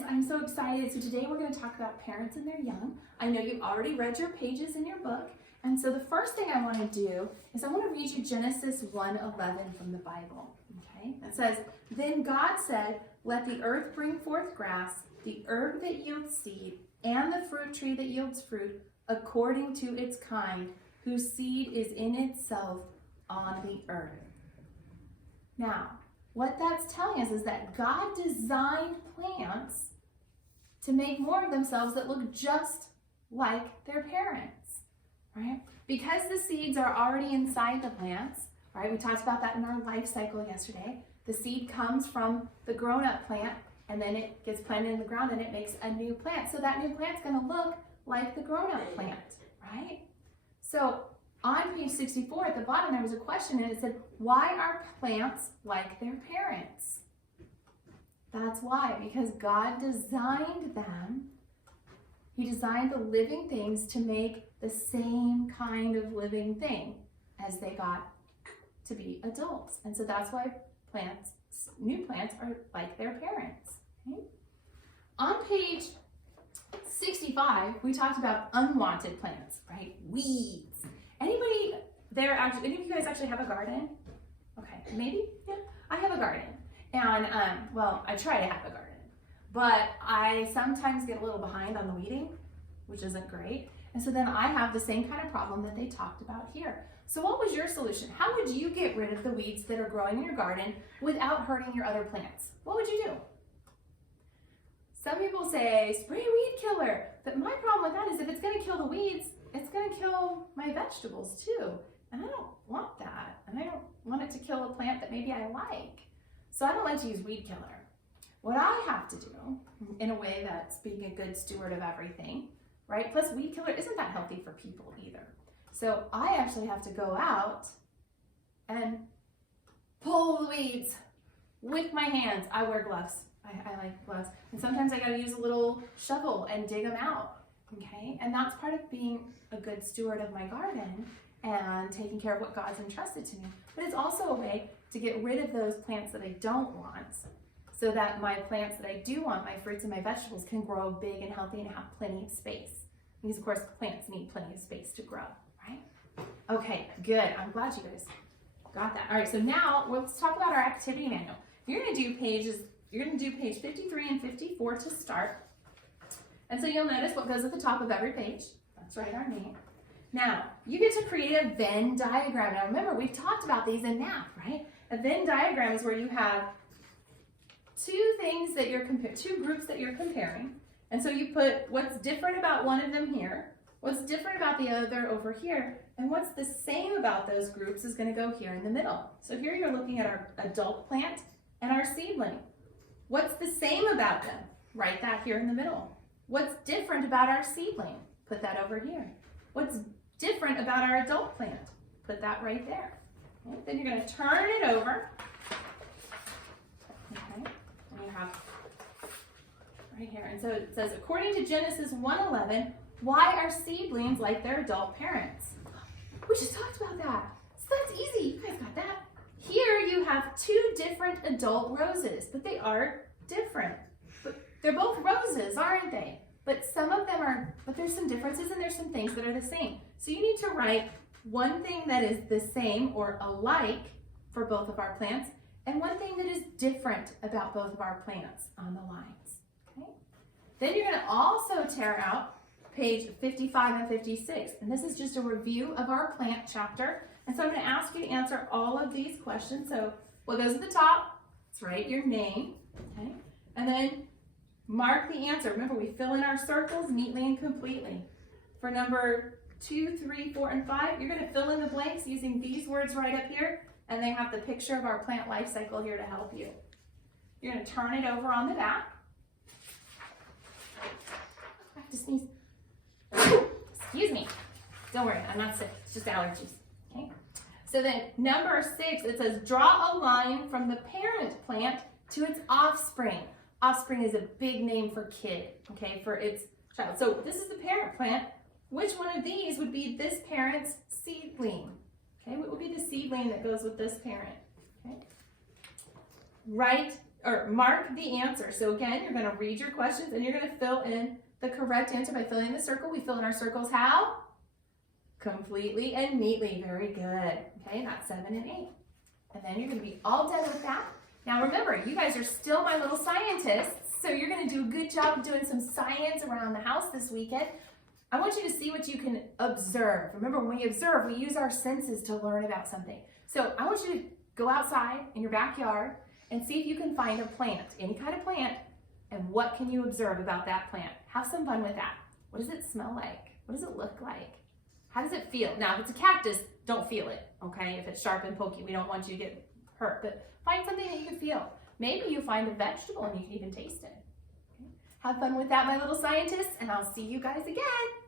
parents, I'm so excited. So today we're going to talk about parents and their young. I know you've already read your pages in your book. And so the first thing I want to do is I want to read you Genesis 1:11 from the Bible. Okay? It says, "Then God said, let the earth bring forth grass, the herb that yields seed, and the fruit tree that yields fruit, according to its kind, whose seed is in itself on the earth." Now, what that's telling us is that God designed plants to make more of themselves that look just like their parents, right? Because the seeds are already inside the plants, right? We talked about that in our life cycle yesterday. The seed comes from the grown-up plant, and then it gets planted in the ground and it makes a new plant. So that new plant's gonna look like the grown-up plant, right? So on page 64 at the bottom, there was a question and it said, why are plants like their parents? That's why, because God designed them. He designed the living things to make the same kind of living thing as they got to be adults. And so that's why plants, new plants, are like their parents. Okay? On page 65, we talked about unwanted plants, right? Weeds. Anybody there, any of you guys actually have a garden? Okay, maybe? Yeah, I have a garden. And, well, I try to have a garden. But I sometimes get a little behind on the weeding, which isn't great. And so then I have the same kind of problem that they talked about here. So what was your solution? How would you get rid of the weeds that are growing in your garden without hurting your other plants? What would you do? Some people say, spray a weed killer. But my problem with that is if it's gonna kill the weeds, it's gonna kill my vegetables too. And I don't want that. And I don't want it to kill a plant that maybe I like. So I don't like to use weed killer. What I have to do, in a way that's being a good steward of everything, right? Plus weed killer isn't that healthy for people either. So I actually have to go out and pull the weeds with my hands. I wear gloves. I like gloves. And sometimes I gotta use a little shovel and dig them out. Okay, and that's part of being a good steward of my garden and taking care of what God's entrusted to me. But it's also a way to get rid of those plants that I don't want so that my plants that I do want, my fruits and my vegetables, can grow big and healthy and have plenty of space. Because of course plants need plenty of space to grow, right? Okay, good. I'm glad you guys got that. All right, so now let's talk about our activity manual. You're gonna do page 53 and 54 to start. And so you'll notice what goes at the top of every page. That's right, our name. Now, you get to create a Venn diagram. Now remember, we've talked about these in math, right? A Venn diagram is where you have two groups that you're comparing. And so you put what's different about one of them here, what's different about the other over here, and what's the same about those groups is gonna go here in the middle. So here you're looking at our adult plant and our seedling. What's the same about them? Write that here in the middle. What's different about our seedling? Put that over here. What's different about our adult plant? Put that right there. Okay. Then you're going to turn it over. Okay. And you have right here. And so it says, according to Genesis 1:11, why are seedlings like their adult parents? We just talked about that. So that's easy. You guys got that. Here you have two different adult roses, but they are different. They're both roses, aren't they? But some of them are, but there's some differences and there's some things that are the same. So you need to write one thing that is the same or alike for both of our plants and one thing that is different about both of our plants on the lines, okay? Then you're gonna also tear out page 55 and 56. And this is just a review of our plant chapter. And so I'm gonna ask you to answer all of these questions. So what goes at the top? Let's write your name, okay? And then mark the answer. Remember, we fill in our circles neatly and completely. For number 2, 3, 4, and 5, you're going to fill in the blanks using these words right up here, and they have the picture of our plant life cycle here to help you. You're going to turn it over on the back. I have to sneeze. Excuse me. Don't worry, I'm not sick. It's just allergies. Okay. So then number 6, it says draw a line from the parent plant to its offspring. Offspring is a big name for kid, okay, for its child. So this is the parent plant. Which one of these would be this parent's seedling? Okay, what would be the seedling that goes with this parent? Okay. Write or mark the answer. So again, you're going to read your questions and you're going to fill in the correct answer by filling in the circle. We fill in our circles how? Completely and neatly. Very good. Okay, that's 7 and 8. And then you're going to be all done with that. Now remember, you guys are still my little scientists, so you're going to do a good job of doing some science around the house this weekend. I want you to see what you can observe. Remember, when we observe, we use our senses to learn about something. So I want you to go outside in your backyard and see if you can find a plant, any kind of plant, and what can you observe about that plant. Have some fun with that. What does it smell like? What does it look like? How does it feel? Now, if it's a cactus, don't feel it, okay? If it's sharp and pokey, we don't want you to get hurt, but find something that you can feel. Maybe you find a vegetable and you can even taste it. Okay? Have fun with that, my little scientists, and I'll see you guys again.